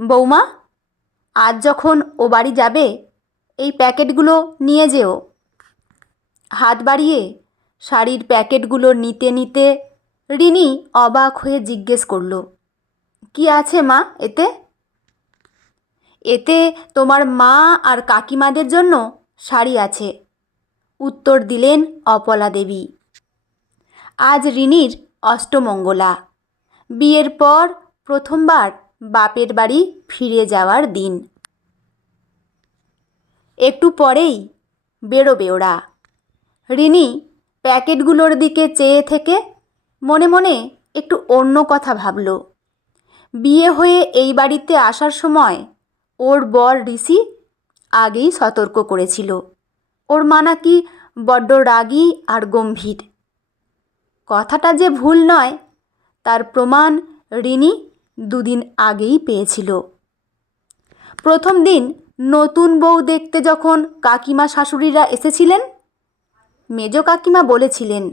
বৌমা, আজ যখন ও বাড়ি যাবে এই প্যাকেটগুলো নিয়ে যেও। হাত বাড়িয়ে শাড়ির প্যাকেটগুলো নিতে নিতে রিনি অবাক হয়ে জিজ্ঞেস করল, কি আছে মা এতে? এতে তোমার মা আর কাকিমাদের জন্য শাড়ি আছে, উত্তর দিলেন অপলা দেবী। আজ রিনির অষ্টমঙ্গলা, বিয়ের পর প্রথমবার বাপের বাড়ি ফিরে যাওয়ার দিন। একটু পরেই বেরোবে ওরা। রিনি প্যাকেটগুলোর দিকে চেয়ে থেকে মনে মনে একটু অন্য কথা ভাবল। বিয়ে হয়ে এই বাড়িতে আসার সময় ওর বর ঋষি আগেই সতর্ক করেছিল ওর মা নাকি বড্ড রাগী আর গম্ভীর। কথাটা যে ভুল নয় তার প্রমাণ রিনি দুদিন আগেই পেয়েছিল। প্রথম দিন নতুন বউ দেখতে যখন কাকিমা শাশুড়িরা এসেছিলেন, মেজ কাকিমা বলেছিলেন,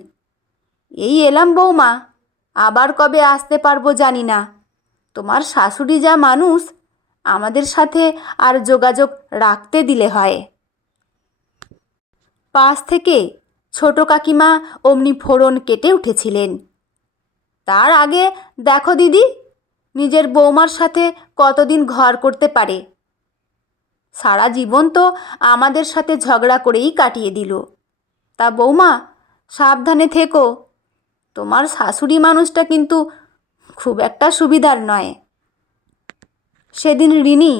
এই এলাম বৌমা, আবার কবে আসতে পারবো জানি না। তোমার শাশুড়ি যা মানুষ, আমাদের সাথে আর যোগাযোগ রাখতে দিলে হয়। পাশ থেকে ছোট কাকিমা অমনি ফোড়ন কেটে উঠেছিলেন, তার আগে দেখো দিদি, নিজের বৌমার সাথে কতদিন ঘর করতে পারে। সারা জীবন তো আমাদের সাথে ঝগড়া করেই কাটিয়ে দিল। তা বৌমা, সাবধানে থেকো, তোমার শাশুড়ি মানুষটা কিন্তু খুব একটা সুবিধার নয়। সেদিন রিনি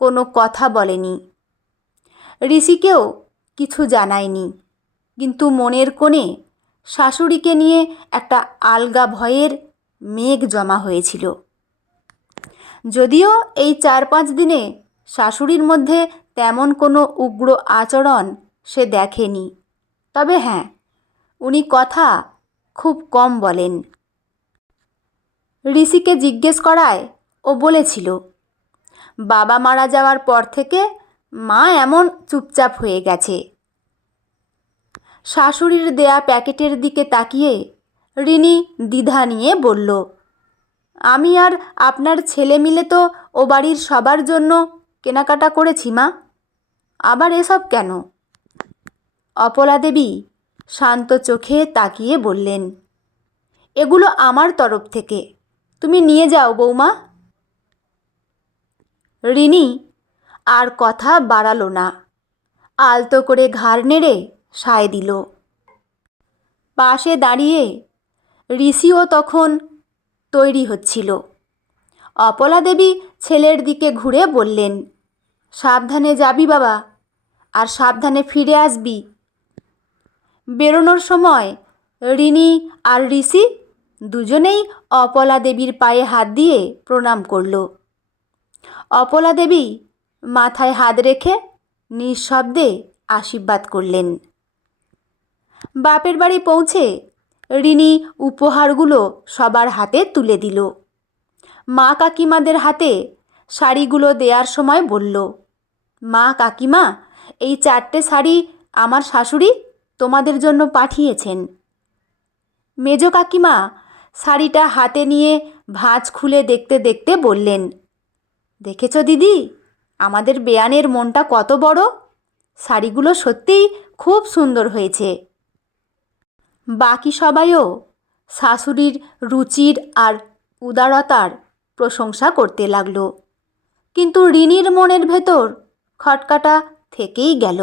কোনো কথা বলেনি, ঋষিকেও কিছু জানায়নি, কিন্তু মনের কোণে শাশুড়িকে নিয়ে একটা আলগা ভয়ের মেঘ জমা হয়েছিল। যদিও এই 4-5 দিনে শাশুড়ির মধ্যে তেমন কোনো উগ্র আচরণ সে দেখেনি, তবে হ্যাঁ, উনি কথা খুব কম বলেন। ঋষিকে জিজ্ঞেস করায় ও বলেছিল, বাবা মারা যাওয়ার পর থেকে মা এমন চুপচাপ হয়ে গেছে। শাশুড়ির দেয়া প্যাকেটের দিকে তাকিয়ে রিনি দ্বিধা নিয়ে বলল, আমি আর আপনার ছেলে মিলে তো ও বাড়ির সবার জন্য কেনাকাটা করেছি মা, আবার এসব কেন? অপলা দেবী শান্ত চোখে তাকিয়ে বললেন, এগুলো আমার তরফ থেকে, তুমি নিয়ে যাও বৌমা। রিনি আর কথা বাড়ালো না, আলতো করে ঘাড় নেড়ে সায় দিল। পাশে দাঁড়িয়ে ঋষিও তখন তৈরি হচ্ছিল। অপলা দেবী ছেলের দিকে ঘুরে বললেন, সাবধানে যাবি বাবা, আর সাবধানে ফিরে আসবি। বেরোনোর সময় রিনি আর ঋষি দুজনেই অপলা দেবীর পায়ে হাত দিয়ে প্রণাম করল। অপলা দেবী মাথায় হাত রেখে নিঃশব্দে আশীর্বাদ করলেন। বাপের বাড়ি পৌঁছে রিনি উপহারগুলো সবার হাতে তুলে দিল। মা কাকিমাদের হাতে শাড়িগুলো দেওয়ার সময় বলল, মা কাকিমা, এই 4টে শাড়ি আমার শাশুড়ি তোমাদের জন্য পাঠিয়েছেন। মেজ কাকিমা শাড়িটা হাতে নিয়ে ভাঁজ খুলে দেখতে দেখতে বললেন, দেখেছ দিদি, আমাদের বেয়ানের মনটা কত বড়, শাড়িগুলো সত্যিই খুব সুন্দর হয়েছে। বাকি সবাইও শাশুড়ির রুচির আর উদারতার প্রশংসা করতে লাগলো, কিন্তু রিনির মনের ভেতর খটকাটা থেকেই গেল।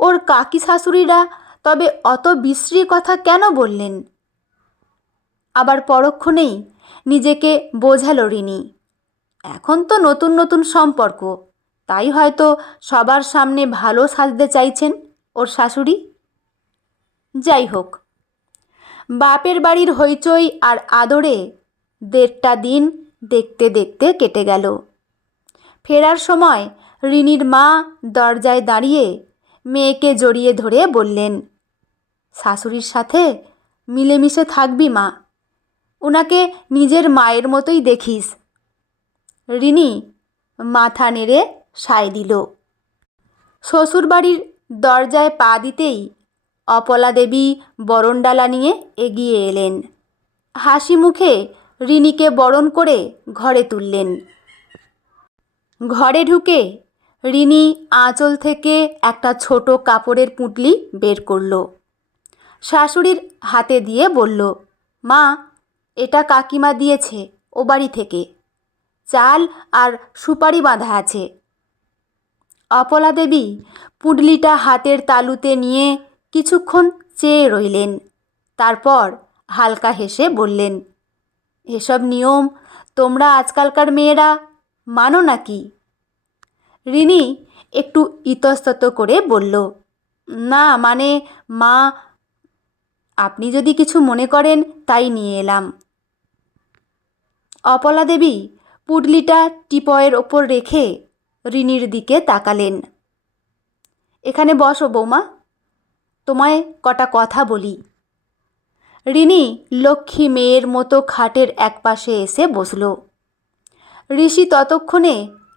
ওর কাকি শাশুড়িরা তবে অত বিশ্রী কথা কেন বললেন? আবার পরক্ষণেই নিজেকে বোঝালো রিনি, এখন তো নতুন নতুন সম্পর্ক, তাই হয়তো সবার সামনে ভালো সাজতে চাইছেন ওর শাশুড়ি। যাই হোক, বাপের বাড়ির হইচই আর আদরে 1.5টা দিন দেখতে দেখতে কেটে গেল। ফেরার সময় রিনির মা দরজায় দাঁড়িয়ে মেয়েকে জড়িয়ে ধরে বললেন, শাশুড়ির সাথে মিলেমিশে থাকবি মা, ওনাকে নিজের মায়ের মতোই দেখিস। রিনি মাথা নেড়ে সায় দিল। শ্বশুরবাড়ির দরজায় পা দিতেই অপলা দেবী বরণডালা নিয়ে এগিয়ে এলেন। হাসি মুখে রিনিকে বরণ করে ঘরে তুললেন। ঘরে ঢুকে রিনি আঁচল থেকে একটা ছোট কাপড়ের পুঁটলি বের করল। শাশুড়ির হাতে দিয়ে বলল, মা, এটা কাকিমা দিয়েছে ও বাড়ি থেকে, চাল আর সুপারি বাঁধা আছে। অপলা দেবী পুঁটলিটা হাতের তালুতে নিয়ে কিছুক্ষণ চেয়ে রইলেন। তারপর হালকা হেসে বললেন, এসব নিয়ম তোমরা আজকালকার মেয়েরা মানো নাকি? রিনি একটু ইতস্তত করে বলল, না মানে মা, আপনি যদি কিছু মনে করেন তাই নিয়ে এলাম। অপলা দেবী পুঁটলিটা টিপয়ের ওপর রেখে রিনির দিকে তাকালেন। এখানে বসো বৌমা, তোমায় কটা কথা বলি। রিনি লক্ষ্মী মেয়ের মতো খাটের একপাশে এসে বসল। ঋষি ততক্ষণে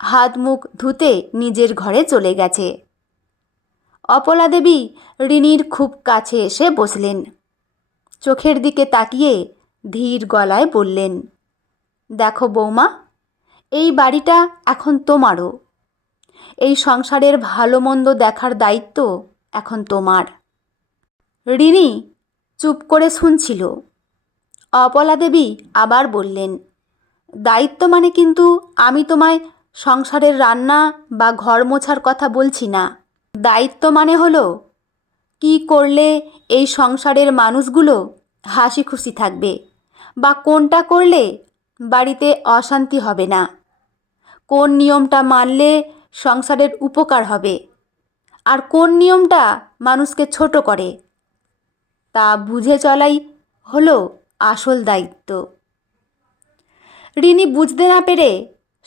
হাত মুখ ধুতে নিজের ঘরে চলে গেছে। অপলা দেবী রিনির খুব কাছে এসে বসলেন। চোখের দিকে তাকিয়ে ধীর গলায় বললেন, দেখো বৌমা, এই বাড়িটা এখন তোমারও। এই সংসারের ভালো মন্দ দেখার দায়িত্ব এখন তোমার। রিনি চুপ করে শুনছিল। অপলা দেবী আবার বললেন, দায়িত্ব মানে কিন্তু আমি তোমায় সংসারের রান্না বা ঘর মোছার কথা বলছি না। দায়িত্ব মানে হলো কি করলে এই সংসারের মানুষগুলো হাসি খুশি থাকবে, বা কোনটা করলে বাড়িতে অশান্তি হবে না, কোন নিয়মটা মানলে সংসারের উপকার হবে, আর কোন নিয়মটা মানুষকে ছোট করে, তা বুঝে চলাই হলো আসল দায়িত্ব। রিনি বুঝতে না পেরে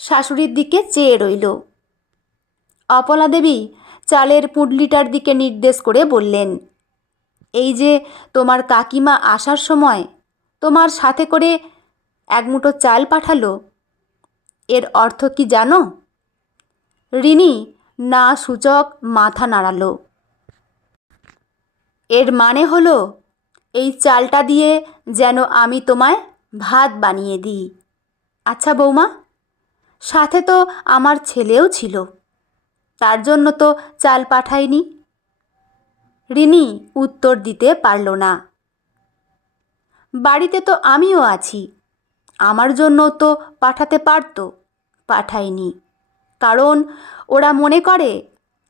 শাশুড়ির দিকে চেয়ে রইল। অপলা দেবী চালের পুঁটলিটার দিকে নির্দেশ করে বললেন, এই যে তোমার কাকিমা আসার সময় তোমার সাথে করে এক মুঠো চাল পাঠালো, এর অর্থ কি জানো? রিনি না সূচক মাথা নাড়ালো। এর মানে হলো এই চালটা দিয়ে যেন আমি তোমায় ভাত বানিয়ে দিই। আচ্ছা বৌমা, সাথে তো আমার ছেলেও ছিল, তার জন্য তো চাল পাঠাইনি। রিনি উত্তর দিতে পারল না। বাড়িতে তো আমিও আছি, আমার জন্য তো পাঠাতে পারত, পাঠাইনি। কারণ ওরা মনে করে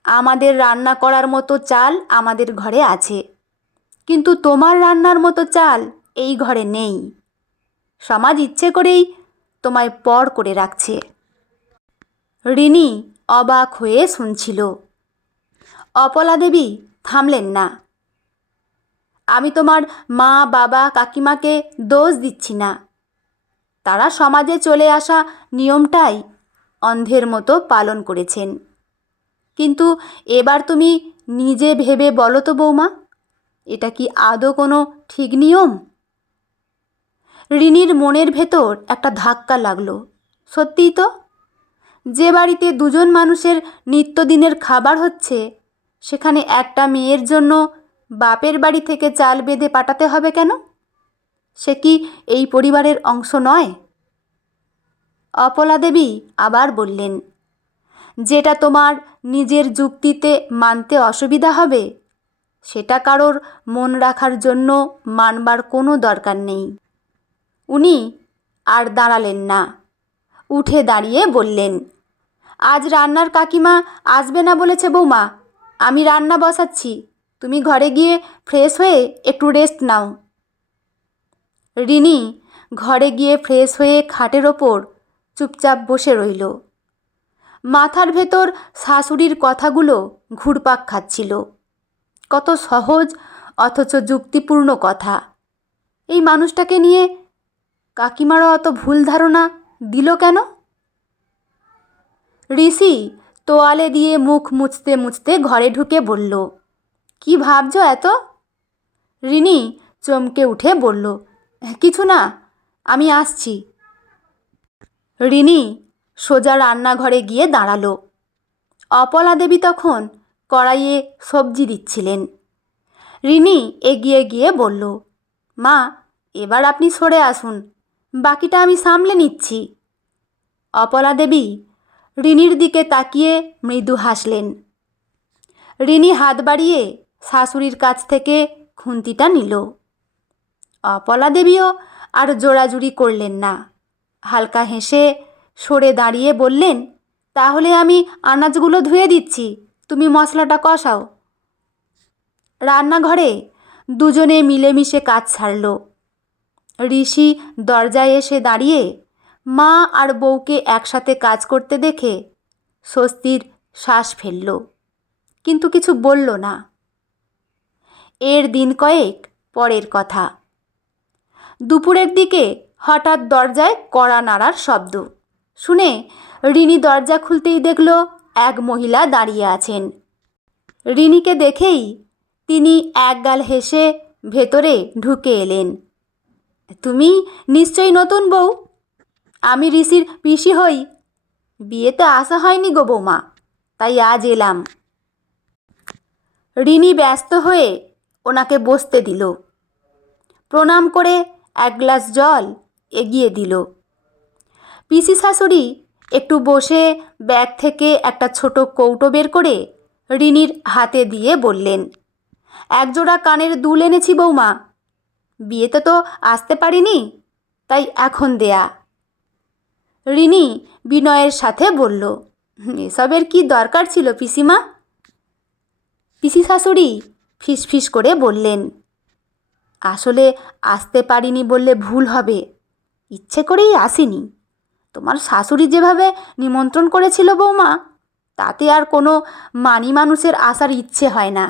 আমাদের রান্না করার মতো চাল আমাদের ঘরে আছে, কিন্তু তোমার রান্নার মতো চাল এই ঘরে নেই। সমাজ ইচ্ছে করেই তোমায় পর করে রাখছে। রিনি অবাক হয়ে শুনছিল। অপলা দেবী থামলেন না। আমি তোমার মা, বাবা, কাকিমাকে দোষ দিচ্ছি না, তারা সমাজে চলে আসা নিয়মটাই অন্ধের মতো পালন করেছেন। কিন্তু এবার তুমি নিজে ভেবে বলো তো বৌমা, এটা কি আদৌ কোনো ঠিক নিয়ম? রিনির মনের ভেতর একটা ধাক্কা লাগলো। সত্যিই তো, যে বাড়িতে দুজন মানুষের নিত্যদিনের খাবার হচ্ছে, সেখানে একটা মেয়ের জন্য বাপের বাড়ি থেকে চাল বেঁধে পাঠাতে হবে কেন? সে কি এই পরিবারের অংশ নয়? অপলা দেবী আবার বললেন, যেটা তোমার নিজের যুক্তিতে মানতে অসুবিধা হবে, সেটা কারোর মন রাখার জন্য মানবার কোনো দরকার নেই। উনি আর দাঁড়ালেন না, উঠে দাঁড়িয়ে বললেন, আজ রান্নার কাকিমা আসবে না বলেছে বৌমা, আমি রান্না বসাচ্ছি, তুমি ঘরে গিয়ে ফ্রেশ হয়ে একটু রেস্ট নাও। রিনি ঘরে গিয়ে ফ্রেশ হয়ে খাটের ওপর চুপচাপ বসে রইল। মাথার ভেতর শাশুড়ির কথাগুলো ঘুরপাক খাচ্ছিল। কত সহজ অথচ যুক্তিপূর্ণ কথা। এই মানুষটাকে নিয়ে কাকিমারও অত ভুল ধারণা দিল কেন? ঋষি তোয়ালে দিয়ে মুখ মুছতে মুছতে ঘরে ঢুকে বলল, কি ভাবছো এত? রিনি চমকে উঠে বলল, কিছু না, আমি আসছি। রিনি সোজা রান্নাঘরে গিয়ে দাঁড়ালো। অপলা দেবী তখন কড়াইয়ে সবজি দিচ্ছিলেন। রিনি এগিয়ে গিয়ে বলল, মা, এবার আপনি সরে আসুন, বাকিটা আমি সামলে নিচ্ছি। অপলা দেবী রিনির দিকে তাকিয়ে মৃদু হাসলেন। রিনি হাত বাড়িয়ে শাশুড়ির কাছ থেকে খুন্তিটা নিল। অপলা দেবীও আর জোড়াজুড়ি করলেন না। হালকা হেসে সরে দাঁড়িয়ে বললেন, তাহলে আমি আনাজগুলো ধুয়ে দিচ্ছি, তুমি মশলাটা কষাও। রান্নাঘরে দুজনে মিলেমিশে কাজ ছাড়ল। ঋষি দরজায় এসে দাঁড়িয়ে মা আর বউকে একসাথে কাজ করতে দেখে স্বস্তির শ্বাস ফেলল, কিন্তু কিছু বলল না। এর দিন কয়েক পরের কথা। দুপুরের দিকে হঠাৎ দরজায় কড়া নাড়ার শব্দ শুনে রিনি দরজা খুলতেই দেখল এক মহিলা দাঁড়িয়ে আছেন। রিনিকে দেখেই তিনি একগাল হেসে ভেতরে ঢুকে এলেন। তুমি নিশ্চয়ই নতুন বউ? আমি ঋষির পিসি হই। বিয়েতে আসা হয়নি গো বৌমা, তাই আজ এলাম। রিনি ব্যস্ত হয়ে ওনাকে বসতে দিল। প্রণাম করে এক গ্লাস জল এগিয়ে দিল। পিসি শাশুড়ি একটু বসে ব্যাগ থেকে একটা ছোট কৌটো বের করে রিনির হাতে দিয়ে বললেন, একজোড়া কানের দুল এনেছি বৌমা, বিয়েতে তো আসতে পারিনি, তাই এখন দেয়া। রিনি বিনয়ের সাথে বলল, এসবের কি দরকার ছিল পিসিমা? পিসি শাশুড়ি ফিসফিস করে বললেন, আসলে আসতে পারিনি বললে ভুল হবে, ইচ্ছে করেই আসিনি। তোমার শাশুড়ি যেভাবে নিমন্ত্রণ করেছিল বৌমা, তাতে আর কোনো মানি মানুষের আসার ইচ্ছে হয় না।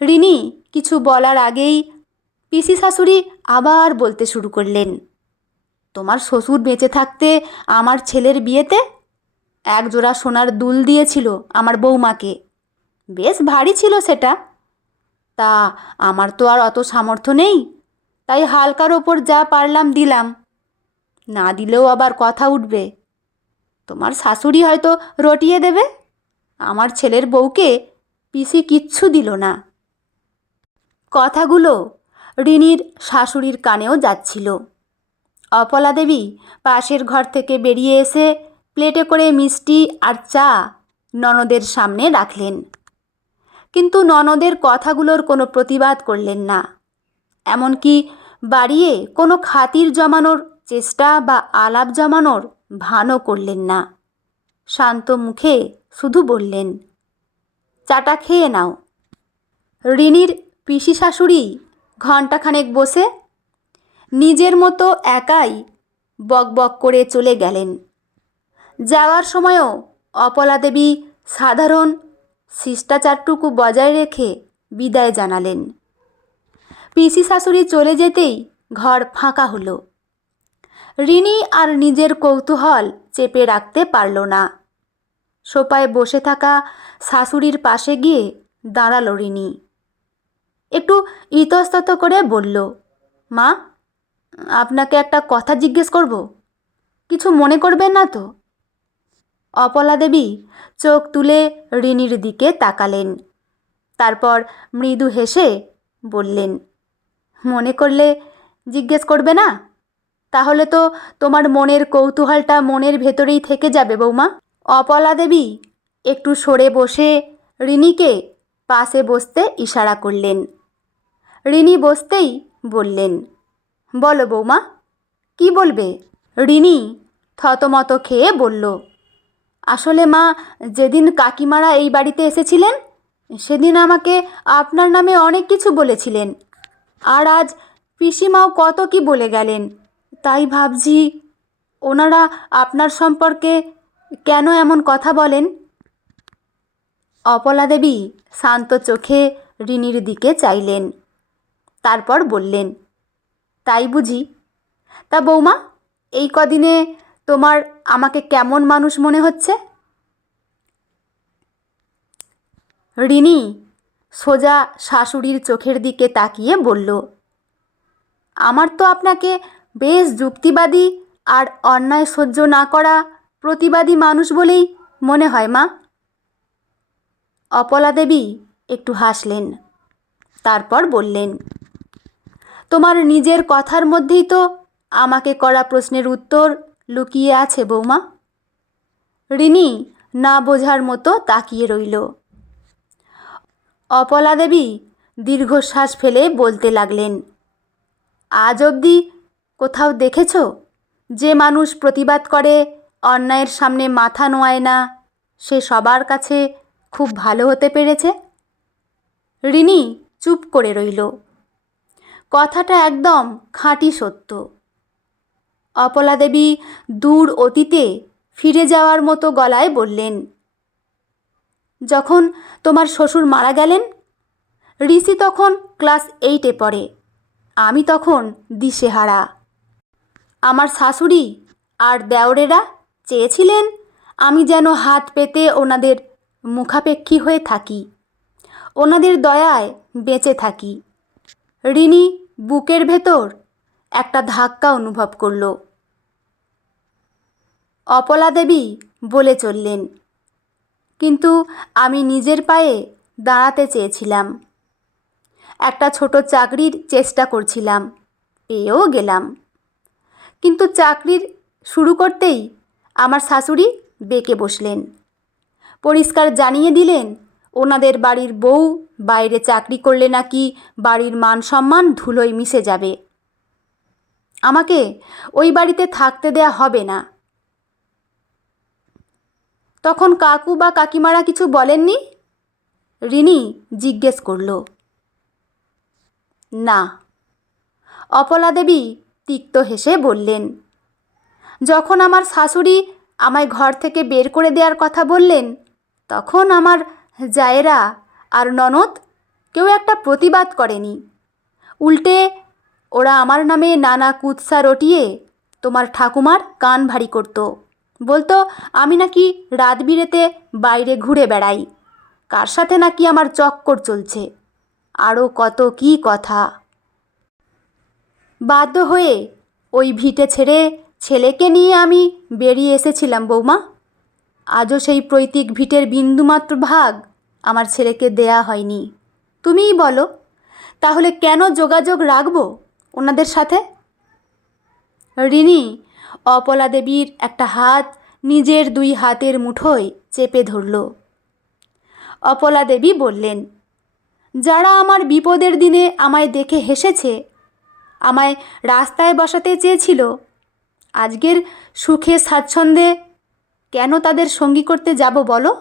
রিনি কিছু বলার আগেই পিসি শাশুড়ি আবার বলতে শুরু করলেন, তোমার শ্বশুর বেঁচে থাকতে আমার ছেলের বিয়েতে একজোড়া সোনার দুল দিয়েছিল আমার বৌমাকে। বেশ ভারী ছিল সেটা। তা আমার তো আর অত সামর্থ্য নেই, তাই হালকার ওপর যা পারলাম দিলাম। না দিলেও আবার কথা উঠবে, তোমার শাশুড়ি হয়তো রটিয়ে দেবে। আমার ছেলের বউকে পিসি কিচ্ছু দিল না। কথাগুলো রিনির শাশুড়ির কানেও যাচ্ছিল। অপলা দেবী পাশের ঘর থেকে বেরিয়ে এসে প্লেটে করে মিষ্টি আর চা ননদের সামনে রাখলেন, কিন্তু ননদের কথাগুলোর কোনো প্রতিবাদ করলেন না, এমনকি বাড়িয়ে কোনো খাতির জমানোর চেষ্টা বা আলাপ জমানোর ভানও করলেন না। শান্ত মুখে শুধু বললেন, চাটা খেয়ে নাও। রিনির পিসি শাশুড়ি ঘণ্টাখানেক বসে নিজের মতো একাই বকবক করে চলে গেলেন। যাওয়ার সময়ও অপলা দেবী সাধারণ শিষ্টাচারটুকু বজায় রেখে বিদায় জানালেন। পিসি শাশুড়ি চলে যেতেই ঘর ফাঁকা হলো। রিনি আর নিজের কৌতূহল চেপে রাখতে পারল না। সোফায় বসে থাকা শাশুড়ির পাশে গিয়ে দাঁড়ালো রিনি। একটু ইতস্তত করে বলল, মা, আপনাকে একটা কথা জিজ্ঞেস করব, কিছু মনে করবেন না তো? অপলা দেবী চোখ তুলে রিনির দিকে তাকালেন, তারপর মৃদু হেসে বললেন, মনে করলে জিজ্ঞেস করবে না? তাহলে তো তোমার মনের কৌতূহলটা মনের ভেতরেই থেকে যাবে বৌমা। অপলা দেবী একটু সরে বসে রিনিকে পাশে বসতে ইশারা করলেন। রিনি বসতেই বললেন, বলো বৌমা, কি বলবে? রিনি থতমত খেয়ে বলল, আসলে মা, যেদিন কাকিমারা এই বাড়িতে এসেছিলেন সেদিন আমাকে আপনার নামে অনেক কিছু বলেছিলেন, আর আজ পিসিমাও কত কি বলে গেলেন, তাই ভাবছি ওনারা আপনার সম্পর্কে কেন এমন কথা বলেন। অপলা দেবী শান্ত চোখে রিনির দিকে চাইলেন, তারপর বললেন, তাই বুঝি? তা বৌমা, এই কদিনে তোমার আমাকে কেমন মানুষ মনে হচ্ছে? রিনি সোজা শাশুড়ির চোখের দিকে তাকিয়ে বলল, আমার তো আপনাকে বেশ যুক্তিবাদী আর অন্যায় সহ্য না করা প্রতিবাদী মানুষ বলেই মনে হয় মা। অপলা দেবী একটু হাসলেন, তারপর বললেন, তোমার নিজের কথার মধ্যেই তো আমাকে করা প্রশ্নের উত্তর লুকিয়ে আছে বৌমা। রিনি না বোঝার মতো তাকিয়ে রইল। অপলা দেবী দীর্ঘশ্বাস ফেলে বলতে লাগলেন, আজ অবধি কোথাও দেখেছ যে মানুষ প্রতিবাদ করে, অন্যায়ের সামনে মাথা নোয়ায় না, সে সবার কাছে খুব ভালো হতে পেরেছে? রিনি চুপ করে রইল। কথাটা একদম খাঁটি সত্য। অপলা দেবী দূর অতীতে ফিরে যাওয়ার মতো গলায় বললেন, যখন তোমার শ্বশুর মারা গেলেন, ঋষি তখন ক্লাস 8-এ পড়ে, আমি তখন দিশেহারা। আমার শাশুড়ি আর দেওরেরা চেয়েছিলেন আমি যেন হাত পেতে ওনাদের মুখাপেক্ষী হয়ে থাকি, ওনাদের দয়ায় বেঁচে থাকি। রিনি বুকের ভেতর একটা ধাক্কা অনুভব করল। অপলা দেবী বলে চললেন, কিন্তু আমি নিজের পায়ে দাঁড়াতে চেয়েছিলাম। একটা ছোট চাকরির চেষ্টা করছিলাম, পেয়েও গেলাম। কিন্তু চাকরির শুরু করতেই আমার শাশুড়ি বেঁকে বসলেন। পরিষ্কার জানিয়ে দিলেন ওনাদের বাড়ির বউ বাইরে চাকরি করলে নাকি বাড়ির মান সম্মান ধুলোয় মিশে যাবে, আমাকে ওই বাড়িতে থাকতে দেয়া হবে না। তখন কাকু বা কাকিমারা কিছু বলেননি? রিনি জিজ্ঞেস করল। না। অপলা দেবী তিক্ত হেসে বললেন, যখন আমার শাশুড়ি আমায় ঘর থেকে বের করে দেওয়ার কথা বললেন, তখন আমার জায়েরা আর ননদ কেউ একটা প্রতিবাদ করেনি। উল্টে ওরা আমার নামে নানা কুৎসা রটিয়ে তোমার ঠাকুমার কান ভারী করত, বলতো আমি নাকি রাত বিরেতে বাইরে ঘুরে বেড়াই, কার সাথে নাকি আমার চক্কর চলছে, আরও কত কী কথা। বাধ্য হয়ে ওই ভিটে ছেড়ে ছেলেকে নিয়ে আমি বেরিয়ে এসেছিলাম বৌমা। আজও সেই পৈতৃক ভিটের বিন্দুমাত্র ভাগ আমার ছেলেকে দেয়া হয়নি। তুমিই বলো, তাহলে কেন যোগাযোগ রাখবো ওনাদের সাথে? রিনি অপলা দেবীর একটা হাত নিজের 2 হাতের মুঠোয় চেপে ধরল। অপলা দেবী বললেন, যারা আমার বিপদের দিনে আমায় দেখে হেসেছে, আমায় রাস্তায় বসাতে চেয়েছিল, আজকের সুখে স্বাচ্ছন্দ্যে কেন তাদের সঙ্গী করতে যাব বলো?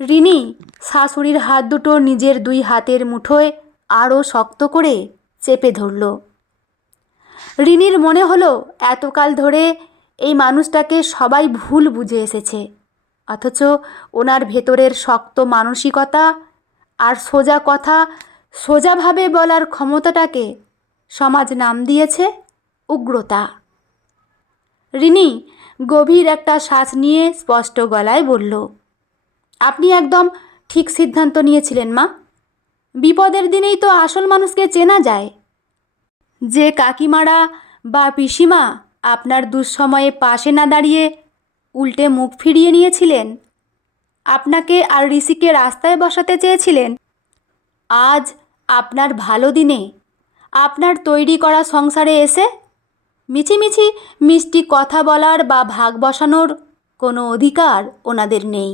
রিনি শাশুড়ির হাত দুটো নিজের 2 হাতের মুঠোয় আরও শক্ত করে চেপে ধরল। রিনির মনে হলো এতকাল ধরে এই মানুষটাকে সবাই ভুল বুঝে এসেছে, অথচ ওনার ভেতরের শক্ত মানসিকতা আর সোজা কথা সোজাভাবে বলার ক্ষমতাটাকে সমাজ নাম দিয়েছে উগ্রতা। রিনি গভীর একটা শ্বাস নিয়ে স্পষ্ট গলায় বলল, আপনি একদম ঠিক সিদ্ধান্ত নিয়েছিলেন মা। বিপদের দিনেই তো আসল মানুষকে চেনা যায়। যে কাকিমারা বা পিসিমা আপনার দুঃসময়ে পাশে না দাঁড়িয়ে উল্টে মুখ ফিরিয়ে নিয়েছিলেন, আপনাকে আর ঋষিকে রাস্তায় বসাতে চেয়েছিলেন, আজ আপনার ভালো দিনে আপনার তৈরি করা সংসারে এসে মিছিমিছি মিষ্টি কথা বলার বা ভাগ বসানোর কোনো অধিকার ওনাদের নেই।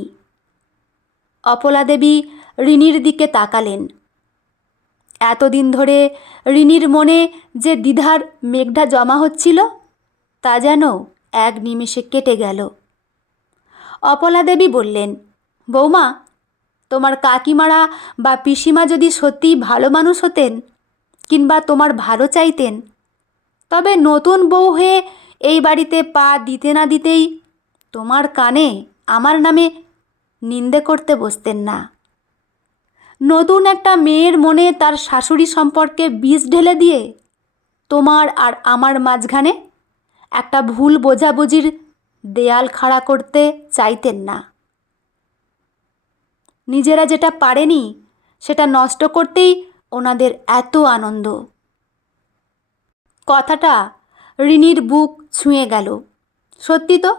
অপলা দেবী রিনির দিকে তাকালেন। এতদিন ধরে রিনির মনে যে দ্বিধার মেঘটা জমা হচ্ছিল, তা যেন এক নিমেষে কেটে গেল। অপলা দেবী বললেন, বৌমা, তোমার কাকিমারা বা পিসিমা যদি সত্যিই ভালো মানুষ হতেন কিংবা তোমার ভালো চাইতেন, তবে নতুন বউ হয়ে এই বাড়িতে পা দিতে না দিতেই তোমার কানে আমার নামে নিন্দে করতে বসতেন না। নতুন একটা মেয়ের মনে তার শাশুড়ি সম্পর্কে বিষ ঢেলে দিয়ে তোমার আর আমার মাঝখানে একটা ভুল বোঝাবুঝির দেয়াল খাড়া করতে চাইতেন না। নিজেরা যেটা পারেনি সেটা নষ্ট করতেই ওনাদের এত আনন্দ। কথাটা রিনির বুক ছুঁয়ে গেল। সত্যি তো,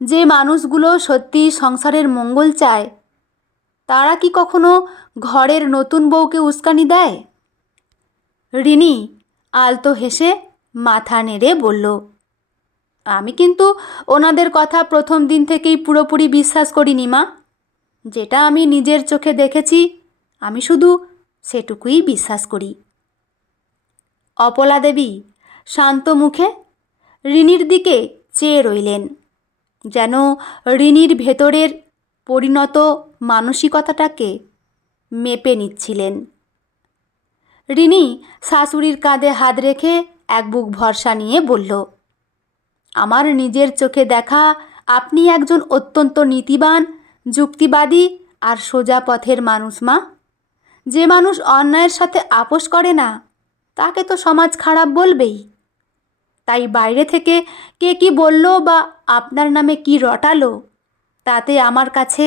যে মানুষগুলো সত্যি সংসারের মঙ্গল চায়, তারা কি কখনো ঘরের নতুন বউকে উস্কানি দেয়? রিনি আলতো হেসে মাথা নেড়ে বলল, আমি কিন্তু ওনাদের কথা প্রথম দিন থেকেই পুরোপুরি বিশ্বাস করিনি মা। যেটা আমি নিজের চোখে দেখেছি আমি শুধু সেটুকুই বিশ্বাস করি। অপলা দেবী শান্ত মুখে রিনির দিকে চেয়ে রইলেন, যেন রিনির ভেতরের পরিণত মানসিকতাটাকে মেপে নিচ্ছিলেন। রিনি শাশুড়ির কাঁধে হাত রেখে এক বুক ভরসা নিয়ে বলল, আমার নিজের চোখে দেখা আপনি একজন অত্যন্ত নীতিবান, যুক্তিবাদী আর সোজা পথের মানুষ মা। যে মানুষ অন্যায়ের সাথে আপোষ করে না তাকে তো সমাজ খারাপ বলবেই। তাই বাইরে থেকে কে কি বলল বা আপনার নামে কি রটালো তাতে আমার কাছে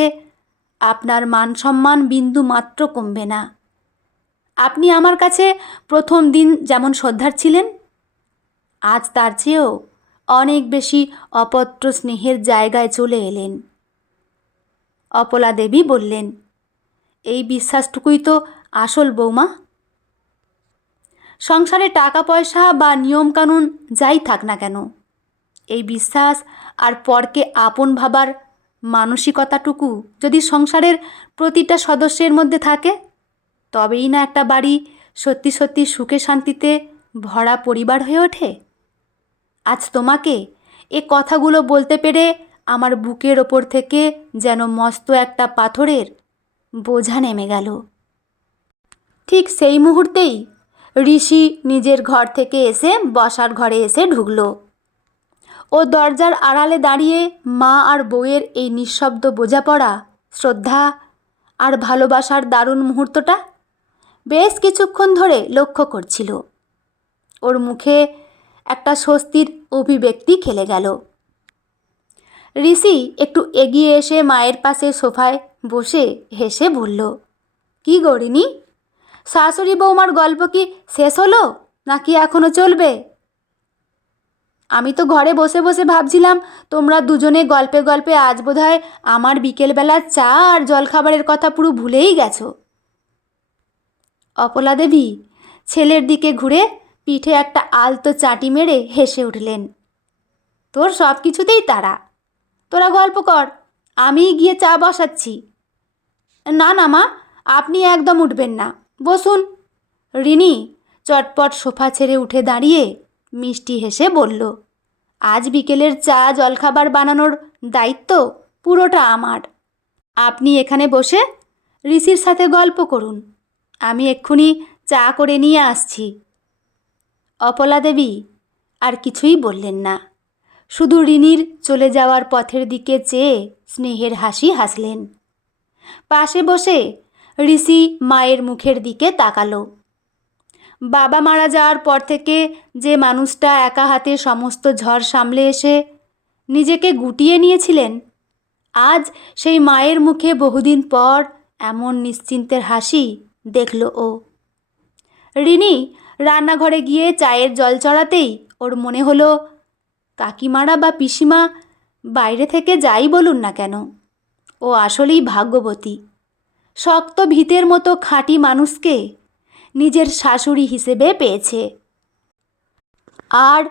আপনার মান সম্মান বিন্দু মাত্র কমবে না। আপনি আমার কাছে প্রথম দিন যেমন শ্রদ্ধার ছিলেন, আজ তার চেয়েও অনেক বেশি অপত্র স্নেহের জায়গায় চলে এলেন। অপলা দেবী বললেন, এই বিশ্বাসটুকুই তো আসল বৌমা। সংসারে টাকা পয়সা বা নিয়মকানুন যাই থাক না কেন, এই বিশ্বাস আর পরকে আপন ভাবার মানসিকতাটুকু যদি সংসারের প্রতিটা সদস্যের মধ্যে থাকে, তবেই না একটা বাড়ি সত্যি সত্যি সুখে শান্তিতে ভরা পরিবার হয়ে ওঠে। আজ তোমাকে এ কথাগুলো বলতে পেরে আমার বুকের ওপর থেকে যেন মস্ত একটা পাথরের বোঝা নেমে গেল। ঠিক সেই মুহূর্তেই ঋষি নিজের ঘর থেকে এসে বসার ঘরে এসে ঢুকল। ও দরজার আড়ালে দাঁড়িয়ে মা আর বউয়ের এই নিঃশব্দ বোঝাপড়া, শ্রদ্ধা আর ভালোবাসার দারুণ মুহূর্তটা বেশ কিছুক্ষণ ধরে লক্ষ্য করছিল। ওর মুখে একটা স্বস্তির অভিব্যক্তি খেলে গেল। ঋষি একটু এগিয়ে এসে মায়ের পাশে সোফায় বসে হেসে বলল, কি গরিনি, শাশুড়ি বৌমার গল্প কি শেষ হলো নাকি এখনো চলবে? আমি তো ঘরে বসে বসে ভাবছিলাম তোমরা দুজনে গল্পে গল্পে আজ বোধহয় আমার বিকেলবেলার চা আর জলখাবারের কথা পুরো ভুলেই গেছো। অপলা দেবী ছেলের দিকে ঘুরে পিঠে একটা আলতো চাটি মেরে হেসে উঠলেন, তোর সব কিছুতেই তাড়া, তোরা গল্প কর, আমি গিয়ে চা বসাচ্ছি। না না মা, আপনি একদম উঠবেন না, বসুন। রিনি চটপট সোফা ছেড়ে উঠে দাঁড়িয়ে মিষ্টি হেসে বলল, আজ বিকেলের চা জলখাবার বানানোর দায়িত্ব পুরোটা আমার। আপনি এখানে বসে ঋষির সাথে গল্প করুন, আমি এক্ষুনি চা করে নিয়ে আসছি। অপলা দেবী আর কিছুই বললেন না, শুধু রিনির চলে যাওয়ার পথের দিকে চেয়ে স্নেহের হাসি হাসলেন। পাশে বসে ঋষি মায়ের মুখের দিকে তাকালো। বাবা মারা যাওয়ার পর থেকে যে মানুষটা একা হাতে সমস্ত ঝড় সামলে এসে নিজেকে গুটিয়ে নিয়েছিলেন, আজ সেই মায়ের মুখে বহুদিন পর এমন নিশ্চিন্তের হাসি দেখল ও। রিনি রান্নাঘরে গিয়ে চায়ের জল চড়াতেই ওর মনে হলো, কাকিমারা বা পিসিমা বাইরে থেকে যাই বলুন না কেন, ও আসলেই ভাগ্যবতী। শক্ত ভিতের মতো খাঁটি মানুষকে নিজের শাশুড়ি হিসেবে পেয়েছে। আর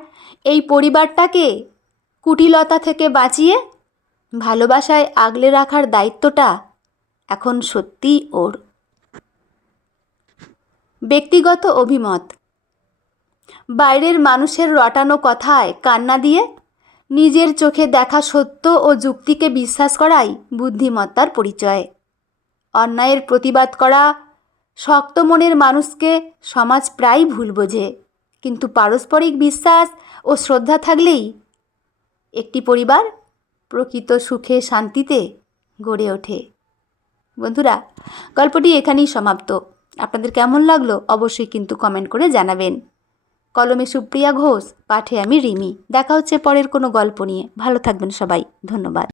এই পরিবারটাকে কুটিলতা থেকে বাঁচিয়ে ভালোবাসায় আগলে রাখার দায়িত্বটা এখন সত্যিই ওর। ব্যক্তিগত অভিমত, বাইরের মানুষের রটানো কথায় কান্না দিয়ে নিজের চোখে দেখা সত্য ও যুক্তিকে বিশ্বাস করাই বুদ্ধিমত্তার পরিচয়। অন্যায়ের প্রতিবাদ করা শক্ত মনের মানুষকে সমাজ প্রায় ভুল বোঝে, কিন্তু পারস্পরিক বিশ্বাস ও শ্রদ্ধা থাকলেই একটি পরিবার প্রকৃত সুখে শান্তিতে গড়ে ওঠে। বন্ধুরা, গল্পটি এখানেই সমাপ্ত। আপনাদের কেমন লাগলো অবশ্যই কিন্তু কমেন্ট করে জানাবেন। কলমে সুপ্রিয়া ঘোষ, পাঠে আমি রিমি। দেখা হচ্ছে পরের কোনো গল্প নিয়ে। ভালো থাকবেন সবাই, ধন্যবাদ।